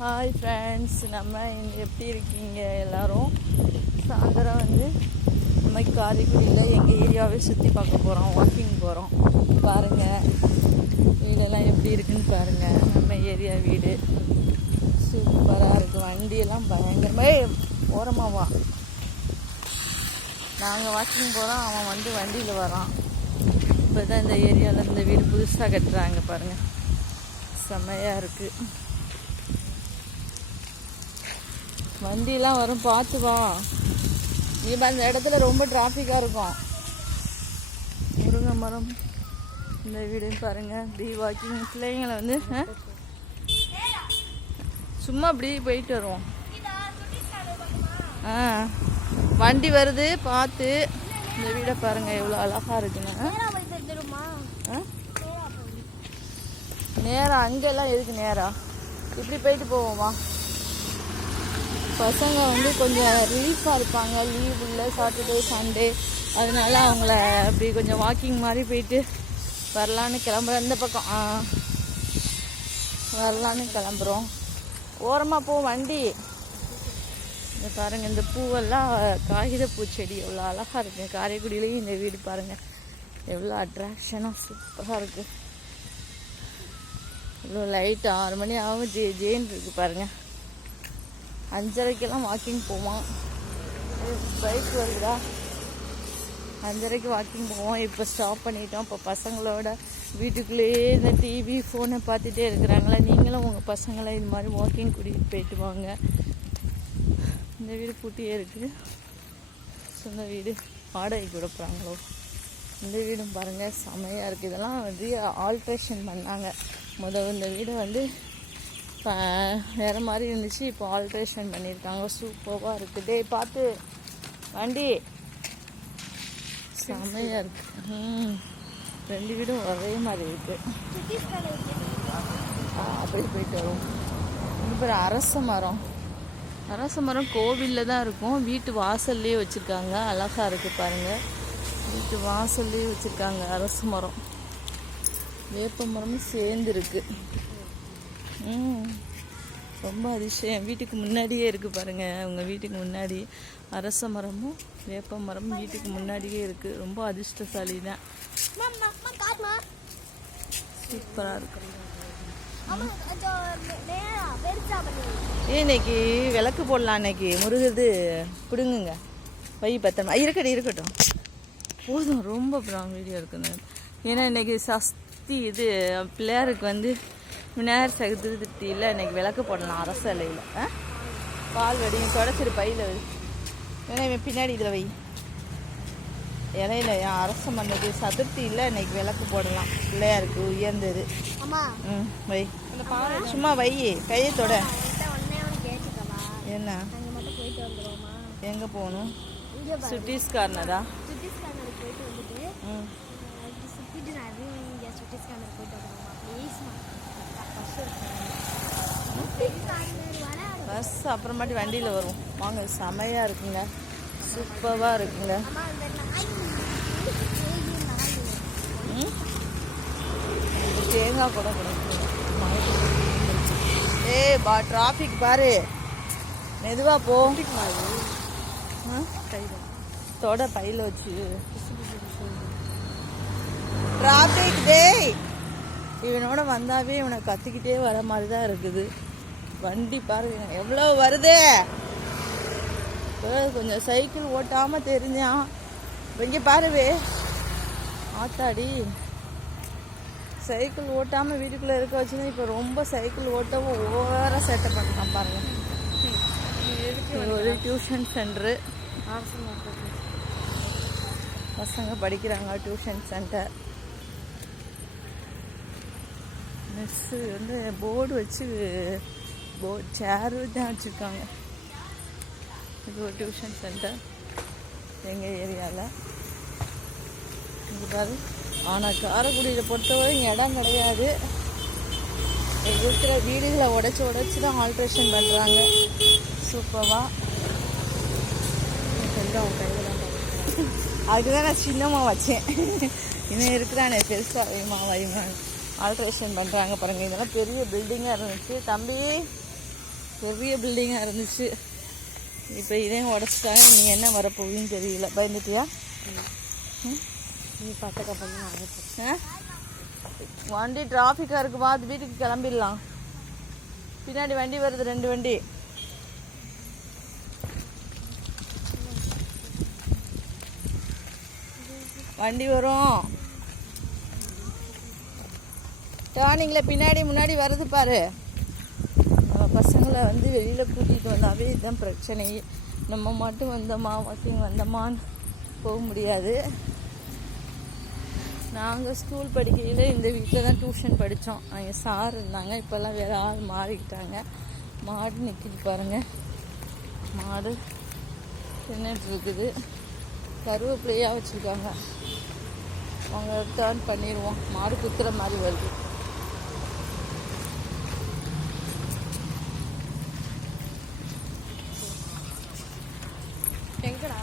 Hi friends, நம்ம இங்கே எப்படி இருக்கீங்க எல்லோரும்? சாயந்தரம் வந்து நம்ம காரைக்குடியில் எங்கள் ஏரியாவே சுற்றி பார்க்க போகிறோம், வாக்கிங் போகிறோம். பாருங்கள் வீடெல்லாம் எப்படி இருக்குன்னு பாருங்கள். நம்ம ஏரியா வீடு சூப்பராக இருக்குது. வண்டியெல்லாம் பயங்கரமாக ஓரமாவா நாங்கள் வாக்கிங் போகிறோம், அவன் வந்து வண்டியில் வரான். இப்போ தான் இந்த ஏரியாவில் இந்த வீடு புதுசாக கட்டுறாங்க பாருங்கள், செம்மையாக இருக்குது. வண்டியெல்லாம் வரும், பார்த்து வா. இப்போ அந்த இடத்துல ரொம்ப டிராஃபிக்காக இருக்கும். முருங்கை மரம் இந்த வீடுன்னு பாருங்கள். பி வாக்கிங் பிள்ளைங்களை வந்து சும்மா அப்படி போயிட்டு வருவோம். வண்டி வருது, பார்த்து. இந்த வீடை பாருங்கள் எவ்வளோ அழகாக இருக்குன்னு. நேராக அங்கெல்லாம் எதுக்கு நேராக இப்படி போயிட்டு போவோமா? பசங்க வந்து கொஞ்சம் ரிலீஃபாக இருப்பாங்க, லீவ் இல்லை, சாட்டர்டே சண்டே. அதனால அவங்கள அப்படி கொஞ்சம் வாக்கிங் மாதிரி போயிட்டு வரலான்னு கிளம்புறோம். இந்த பக்கம் வரலான்னு கிளம்புறோம். ஓரமாக போ வண்டி. இந்த பாருங்கள், இந்த பூவெல்லாம் காகித பூச்செடி எவ்வளோ அழகாக இருக்குது. காரைக்குடியிலையும் இந்த வீடு பாருங்கள் எவ்வளோ அட்ராக்ஷனாக சூப்பராக இருக்குது. இவ்வளோ லைட்டு 6 மணி ஆகும், ஜேன்னு இருக்குது பாருங்கள். 5:30க்கெல்லாம் வாக்கிங் போவோம். பைக் வருதா? 5:30க்கு வாக்கிங் போவோம். இப்போ ஸ்டாப் பண்ணிட்டோம். இப்போ பசங்களோட வீட்டுக்குள்ளேயே இந்த டிவி ஃபோனை பார்த்துட்டே இருக்கிறாங்களா. நீங்களும் உங்கள் பசங்களை இது மாதிரி வாக்கிங் கூட்டிகிட்டு போயிட்டு வாங்க. இந்த வீடு பூட்டியே இருக்குது. சொந்த வீடு வாடகைக்கு கொடுக்குறாங்களோ. இந்த வீடும் பாருங்கள் செமையாக இருக்குது. இதெல்லாம் வந்து ஆல்ட்ரேஷன் பண்ணாங்க. இந்த வீடு வந்து வேறு மாதிரி இருந்துச்சு, இப்போ ஆல்ட்ரேஷன் பண்ணியிருக்காங்க. சூப்பராக இருக்குது. பார்த்து வண்டி செமையாக இருக்குது. 2 வீடும் ஒரே மாதிரி இருக்குது. அப்படி போயிட்டு வரும். இப்போ அரச மரம் கோவிலில் தான் இருக்கும். வீட்டு வாசல்லையே வச்சுருக்காங்க. அழகாக இருக்குது பாருங்கள். வீட்டு வாசல்லையே வச்சுருக்காங்க அரச மரம். வேப்ப மரமும் சேர்ந்துருக்கு. ரொம்ப அதிசயம். வீட்டுக்கு முன்னாடியே இருக்குது பாருங்கள். உங்கள் வீட்டுக்கு முன்னாடி அரச மரமும் வேப்ப மரமும் வீட்டுக்கு முன்னாடியே இருக்குது. ரொம்ப அதிர்ஷ்டசாலி தான். சூப்பராக இருக்கு. இன்னைக்கு விளக்கு போடலாம். இன்னைக்கு முருகது பிடுங்குங்க. வை பத்திரமா இருக்கட்டும். போதும், ரொம்ப வீடியோ இருக்குங்க. ஏன்னா இன்னைக்கு இது பிள்ளையாருக்கு வந்து விநாயகர் சதுர்த்தியில் இன்றைக்கி விளக்கு போடலாம் அரச இலையில். பால் வடியும் தொடச்சிரு பையில். ஏன்னா இவன் பின்னாடி இதில் வை. இலையில அரச மன்னது சதுர்த்தியில் இன்றைக்கி விளக்கு போடலாம். பிள்ளையாருக்கு உயர்ந்தது. வை, சும்மா வை, கையை தொட. என்ன எங்கே போகணும்? சுட்டீஸ் கார்னரா? பஸ் அப்புறமாட்டி வண்டியில் வரும். வாங்க, செமையாக இருக்குங்க, சூப்பராக இருக்குங்க. தேங்காய் கூட கிடைக்கும். டிராஃபிக் பாரு, மெதுவாக போ. தொட பையில் வச்சு டிராஃபிக். இவனோட வந்தாவே இவனை கத்திக்கிட்டே வர மாதிரி தான் இருக்குது. வண்டி பாருங்க எவ்வளோ வருது. கொஞ்சம் சைக்கிள் ஓட்டாமல் தெரிஞ்சான். இங்கே பாருவே ஆத்தாடி, சைக்கிள் ஓட்டாமல் வீட்டுக்குள்ளே இருக்க வச்சுன்னா இப்போ ரொம்ப சைக்கிள் ஓட்டவும் ஓவராக சேட்டை பண்ணலாம் பாருங்க. ஒரு டியூஷன் சென்டரு, பசங்க படிக்கிறாங்க. டியூஷன் சென்டர் மிஸ்ஸு வந்து போர்டு வச்சு சேரு தான் வச்சுருக்காங்க. இது ஒரு டியூஷன் சென்டர் எங்கள் ஏரியாவில். இது பாரு. ஆனால் காரைக்குடியில் பொறுத்தவரை இங்கே இடம் கிடையாது. இருக்கிற வீடுகளை உடச்சி தான் ஆல்ட்ரேஷன் பண்ணுறாங்க. சூப்பராக அதுக்கு தான் நான் சின்னமாக வச்சேன். இன்னும் இருக்கிறானே பெருசாக வைமா. ஆல்ட்ரேஷன் பண்ணுறாங்க பாருங்கள். இதெல்லாம் பெரிய பில்டிங்காக இருந்துச்சு தம்பி, பெரிய பில்டிங்காக இருந்துச்சு. இப்போ இதையும் உடச்சிட்டாங்க. நீ என்ன வரப்போகுதுன்னு தெரியல. பயந்துட்டியா? நீ பட்டக்க பண்ணி வண்டி டிராஃபிக்காக இருக்குது, பார்த்து வீட்டுக்கு கிளம்பிடலாம். பின்னாடி வண்டி வருது, 2 வண்டி. வண்டி வரும். டர்னிங்கில் பின்னாடி முன்னாடி வருது பாரு. நம்ம பசங்களை வந்து வெளியில் கூட்டிகிட்டு வந்தாவே இதுதான் பிரச்சனையே. நம்ம மட்டும் வந்தோமா வாக்கிங் வந்தோமான்னு போக முடியாது. நாங்கள் ஸ்கூல் படிக்கையில் இந்த வீட்டில் தான் டியூஷன் படித்தோம். அங்கே சார் இருந்தாங்க. இப்போல்லாம் வேறு ஆள் மாறிக்கிட்டாங்க. மாடு நிற்கிது பாருங்கள். மாடு தின்னுட்டு இருக்குது. கருவேப்பிலையாக வச்சுருக்காங்க. அவங்க டர்ன் பண்ணிடுவோம். மாடு குத்துற மாதிரி வருது. எங்கடா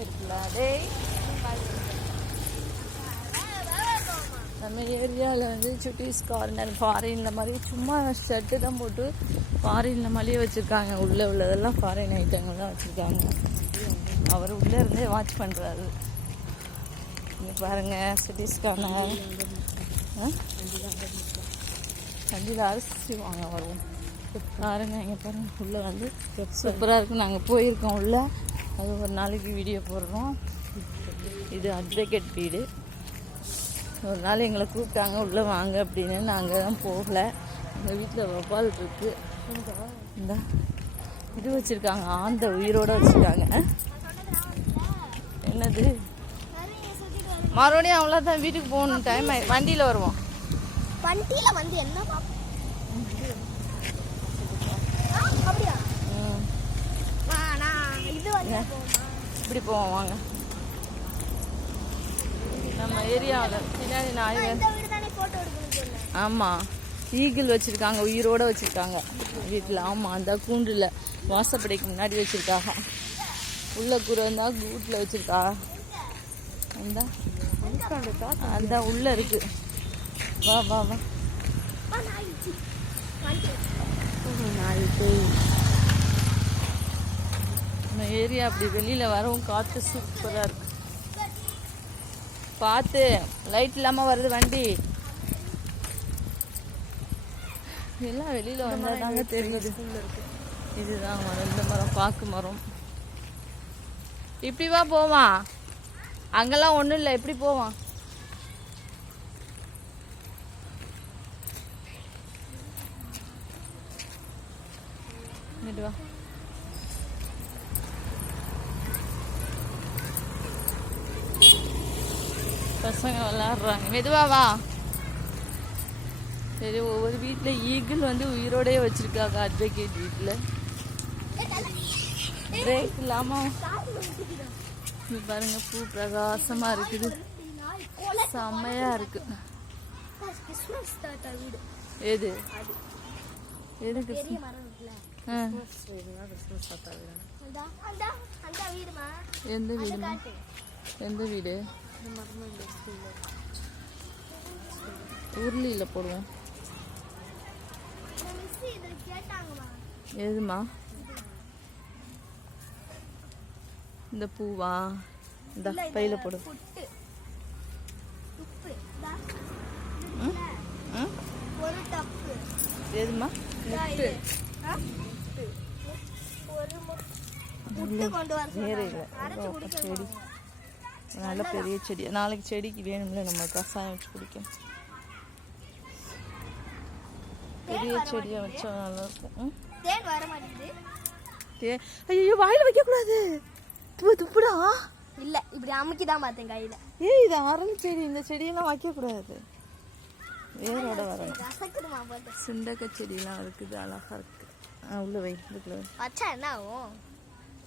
இருக்குல்ல டேய். நம்ம ஏரியாவில் வந்து சுட்டீஸ் கார்னர் ஃபாரினில் மாதிரி சும்மா ஷர்ட்டு தான் போட்டு ஃபாரினில் மாதிரியே வச்சுருக்காங்க. உள்ளே உள்ளதெல்லாம் ஃபாரின் ஐட்டங்கள் தான் வச்சுருக்காங்க. அவர் உள்ளே இருந்தே வாட்ச் பண்ணுறாரு. இங்கே பாருங்கள் சுட்டீஸ் கார்னர். வண்டியில் அரிசி வாங்க வருவோம் பாருங்கள். இங்கே பாருங்கள் உள்ளே வந்து சூப்பராக இருக்குது. நாங்கள் போயிருக்கோம் உள்ளே. அது ஒரு நாளைக்கு வீடியோ போடுறோம். இது அட்வொகேட் வீடு. ஒரு நாள் எங்களை கூப்பிட்டாங்க உள்ளே வாங்க அப்படின்னு. நாங்கள் தான் போகல. எங்கள் வீட்டில் வவ்வால் இருக்குது. இந்த இது வச்சுருக்காங்க, ஆந்த உயிரோடு வச்சுருக்காங்க. என்னது மறுபடியும் அவ்வளோதான். வீட்டுக்கு போகணும், டைம் ஆகி. வண்டியில் வருவோம். வண்டியில் வந்து என்ன இப்படி போவோம் வாங்க. நம்ம ஏரியாவில் பின்னாடி நாய். ஆமாம், ஈகிள் வச்சுருக்காங்க, உயிரோடு வச்சுருக்காங்க வீட்டில். ஆமாம், அந்த கூண்டில் வாசப்படைக்கு முன்னாடி வச்சுருக்காங்க. உள்ள கூரை இருந்தால் கூட்டில் வச்சுருக்கா. அந்த உள்ளே இருக்குது. வா வா வா. நம்ம ஏரியா அப்படி வெளியில் வரவும் காற்று சூப்பராக இருக்கு. பார்த்து லைட் இல்லாமல் வருது வண்டி. எல்லாம் வெளியில் வந்தால் தாங்க தெரியுது. இதுதான் மரம், இந்த மரம் பாக்கு மரம். இப்படி வா போவான். அங்கெல்லாம் ஒன்றும் இல்லை, எப்படி போவான்? வா. பசங்க விளாடுறாங்க. மெதுவா வா. சரி, ஒவ்வொரு வீட்டில் ஈகிள் வந்து உயிரோடய வச்சுருக்காங்க. அட்வொகேட் வீட்டில் பிரேக் இல்லாமல் பாருங்க. பூ பிரகாசமாக இருக்குது, செம்மையாக இருக்கு. எது எது எந்த வீடுமா? எந்த வீடு? உருளியில் போடுவோம். எதுமா? இந்த பூவா? இந்த பையில போடு. எதுமா? வேற இல்லை, செடி, நல்ல பெரிய செடி. நாளைக்கு செடிக்கு வேணும்ல, நம்ம கசாயம் வச்சு குடிக்கணும். பெரிய செடியை வச்சா நல்லா இருக்கும். ஐயோ, வாயில வைக்க கூடாது. துப்புடா. இல்ல, இப்படி அமுக்கி தான் பார்த்தேன் கையில. இது அரளி செடி. இந்த செடியெல்லாம் வைக்க கூடாது, வேரோட வரணும். சுண்டக்காய் செடியெல்லாம் இருக்குது, அழகா இருக்கு. உள்ள வை, இதுக்குள்ள வச்சா என்ன ஆகும்?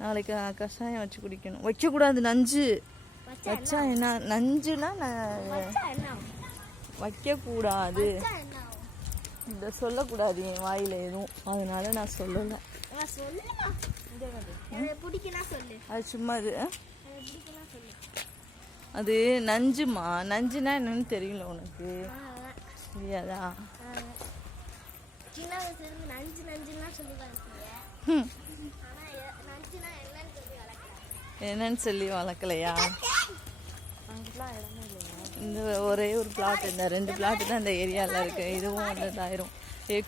நாளைக்கு கஷாயம் வச்சு குடிக்கணும். வைக்கக்கூடாது, நஞ்சு. வச்சா என்ன? நஞ்சுனா வைக்கக்கூடாது. இந்த சொல்லக்கூடாது என் வாயில எதுவும், அதனால நான் சொல்லலை. அது சும்மா இது. அது நஞ்சுமா. நஞ்சுனா என்னன்னு தெரியல உனக்கு? தெரியாதா? சின்ன வயசுல இருந்து நஞ்சு நஞ்சுன்னா சொல்லி வளர்த்தீங்க. ஆனா நஞ்சுனா என்னன்னு சொல்லி வளர்க்கல. என்னன்னு சொல்லி வளர்க்கலையா? அங்கெல்லாம் இடமே இல்லையா? இந்த ஒரே ஒரு பிளாட், இந்த 2 பிளாட் தான் இந்த ஏரியாவில் இருக்கு. இதுவும் 100,000.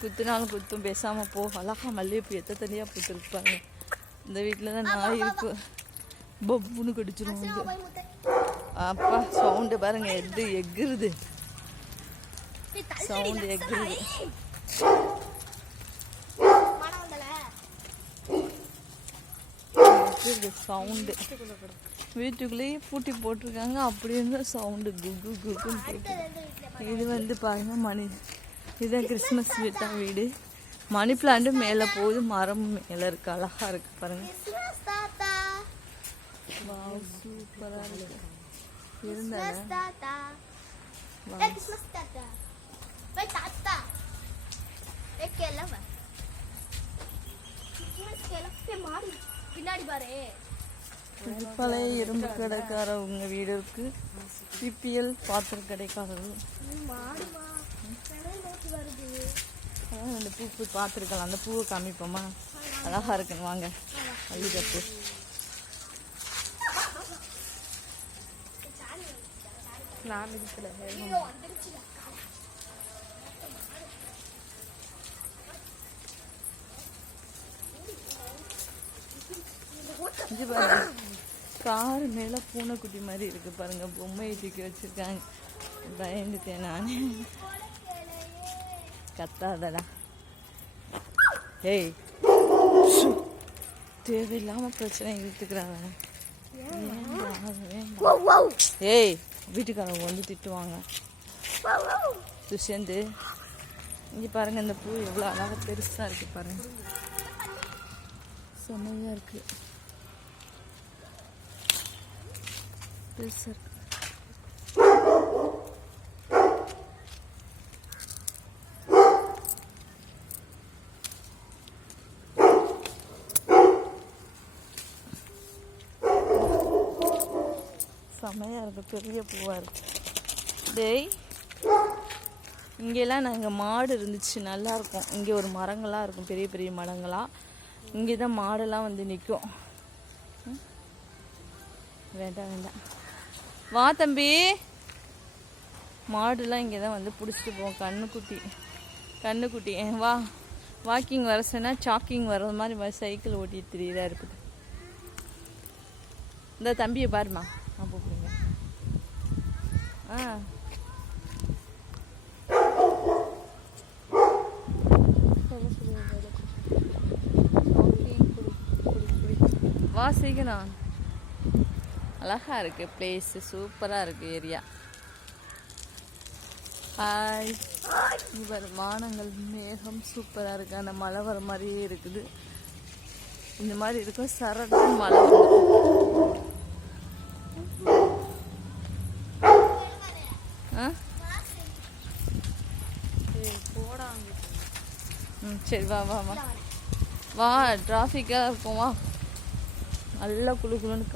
குத்துனாலும் குத்தும், பேசாம போ. அழகா மல்லிகைப்பூ எத்த தனியாக பூத்துருப்பாங்க. இந்த வீட்டில் தான் நாய் இருக்கு, பப்புன்னு கடிச்சிரும் வந்து. அப்பா சவுண்டு பாருங்க, எகுருது சவுண்டு, எகுருது. சவுண்டு வீட்டுக்குள்ளேயே பூட்டி போட்டிருக்காங்க. அப்படி இருந்தால் சவுண்டு குகு குகுன்னு கேட்குது. இது வந்து பாருங்க மணி, இதுதான் கிறிஸ்மஸ் வீட்டான் வீடு. மணி பிளான்ட் மேலே போகுது, மரம் மேலே இருக்கு. அழகா இருக்கு பாருங்க. சூப்பராக இருக்கு. இருந்தாங்க பின்னாடி பாரு. பழைய இரும்பு கடைக்காரவங்க வீடு இருக்கு. பிபிஎல் பாத்திர கடைக்காரர்கள். அந்த பூ பார்த்துருக்கலாம். அந்த பூவை காமிப்போமா? அழகா இருக்குன்னு வாங்க. மல்லிகைப்பூ இது பாருங்க, காரு மேல பூனைக்குட்டி மாதிரி இருக்கு பாருங்க. பொம்மையை தூக்கி வச்சிருக்காங்க. பயந்துட்டேன் நானே. கத்தாதடா. ஏய், தேவையில்லாம பிரச்சனை இழுத்துக்கிறாங்க. ஏய், வீட்டுக்காரங்க வந்து திட்டுவாங்க. துஷந்து இங்க பாருங்க, இந்த பூ எவ்வளவு அழகா பெருசா இருக்கு பாருங்க. செம்மையா இருக்கு, பெருசா இருக்கு. செம்மையா இருக்கு, பெரிய பூவா இருக்கு. டேய், இங்கெல்லாம் நாங்கள் மாடு இருந்துச்சு, நல்லா இருக்கும். இங்கே ஒரு மரங்களாக இருக்கும், பெரிய பெரிய மரங்களாக. இங்கே தான் மாடெல்லாம் வந்து நிற்கும். வேண்டாம் வேண்டாம், வா தம்பி. மாடுலாம் இங்கே தான் வந்து பிடிச்சிட்டு போவோம். கண்ணுக்குட்டி வா. வாக்கிங் வர சொன்னால் சாக்கிங் வர்றது மாதிரி சைக்கிள் ஓட்டிட்டு தெரியுதா இருக்குது. இந்த தம்பியை பாருமா. போடுங்க. வா சீக்கிரம். அழகா இருக்கு பிளேஸ், சூப்பரா இருக்கு ஏரியா. ஹாய். இவர் வானங்கள் மேகம் சூப்பரா இருக்கு. அந்த மழை வர மாதிரியே இருக்குது. இந்த மாதிரி இருக்கும், சரடன் மழை வந்துடும். சரி வா வா வா வா. டிராஃபிக்காக இருக்கும், வா. நல்லா குளு குளுன்னு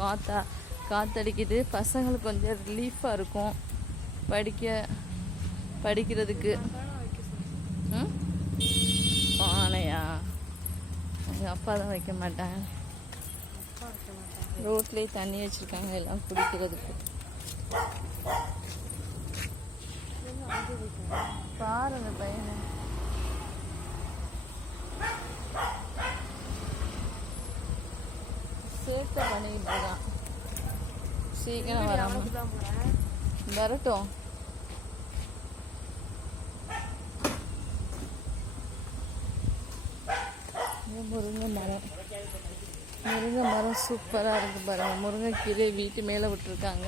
காற்றடிக்குது. பசங்களுக்கு கொஞ்சம் ரிலீஃபாக இருக்கும் படிக்கிறதுக்கு. பானையா? எங்கள் அப்பா தான் வைக்க மாட்டாங்க. ரோட்லேயே தண்ணி வச்சுருக்காங்க எல்லாம் குடிக்கிறதுக்கு. பாருங்க பையனை. சேட்டை பண்ணிக்கிட்டு இருக்கான். சீக்கிரம் வரட்டும். முருங்கை மரம் சூப்பராக இருக்கு பாருங்க. முருங்கைக்கீரை வீட்டு மேலே விட்டுருக்காங்க.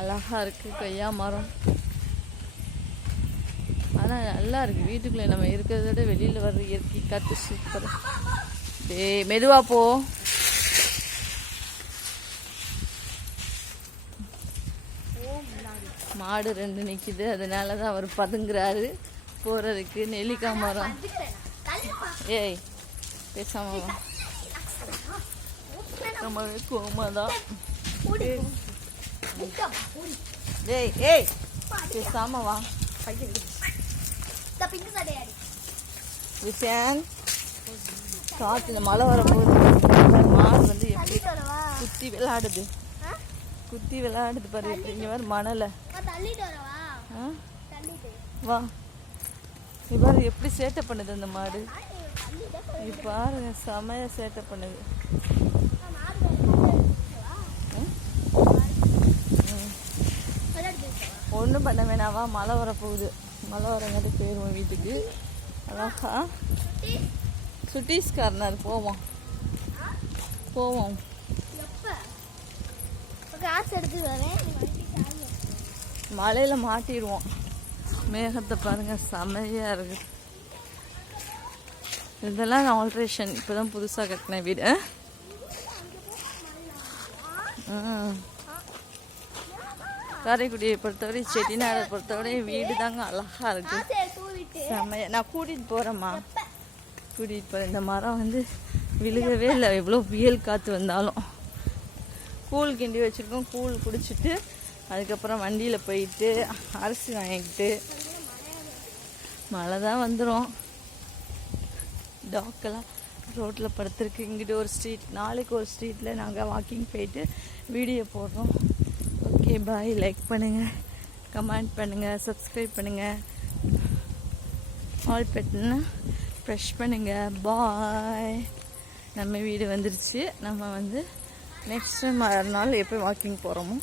அழகா இருக்கு. கொய்யா மரம் ஆனால் நல்லா இருக்கு. வீட்டுக்குள்ளே நம்ம இருக்கிறத விட வெளியில் வர்ற இயற்கை காற்று சூப்பர். டேய் மெதுவா போ. மாடு 2 நிற்கிது, அதனால தான் அவர் பதுங்குறாரு போகிறதுக்கு. நெல்லிக்காய் மரம். ஏய் பேசாம நம்ம கோமாதான். டேய் ஏய் பேசாம வா. விஷான் காற்று இந்த மழை வரும்போது மாடு வந்து எப்படி குத்தி விளையாடுது. குத்தி விளையாடுது பாரு. இங்கே வர மணலை வா. நீ பாரு எப்படி சேட்டை பண்ணுது அந்த மாடு. நீ பாருங்க செமையா சேட்டை பண்ணுது. ஒன்றும் பண்ண வேணாவா, மழை வரப்போகுது. மழை வரங்காட்டி போயிடுவோம் வீட்டுக்கு. அழகா சுட்டீஸ் கார்னர் போவோம் போவோம். மழையில் மாட்டிடுவோம். மேகத்தை பாருங்க செமையா இருக்கு. இதெல்லாம் ஆல்ட்ரேஷன், இப்போதான் புதுசாக கட்டின வீடு. காரைக்குடியை பொறுத்தவரை, செட்டிநாடை பொறுத்தவரை வீடு தாங்க அழகா இருக்கு. செம்மையா. நான் கூட்டிகிட்டு போகிறேம்மா, கூட்டிகிட்டு போகிறேன். இந்த மரம் வந்து விழுகவே இல்லை, எவ்வளோ புயல் காற்று வந்தாலும். கூழ் கிண்டி வச்சுருக்கோம். கூழ் குடிச்சிட்டு அதுக்கப்புறம் வண்டியில் போயிட்டு அரிசி வாங்கிக்கிட்டு மழை தான் வந்துடும். டாக்கெல்லாம் ரோட்டில் படுத்துருக்கு. இங்கிட்ட ஒரு ஸ்ட்ரீட், நாளைக்கு ஒரு ஸ்ட்ரீட்டில் நாங்கள் வாக்கிங் போயிட்டு வீடியோ போடுறோம். Okay bye. லைக் பண்ணுங்கள், கமெண்ட் பண்ணுங்கள், சப்ஸ்கிரைப் பண்ணுங்கள், ஆல் பட்டனை ப்ரெஷ் பண்ணுங்கள். பாய். நம்ம வீடு வந்துருச்சு. நம்ம வந்து நெக்ஸ்ட் மறுநாள் எப்போ வாக்கிங் போகிறோமோ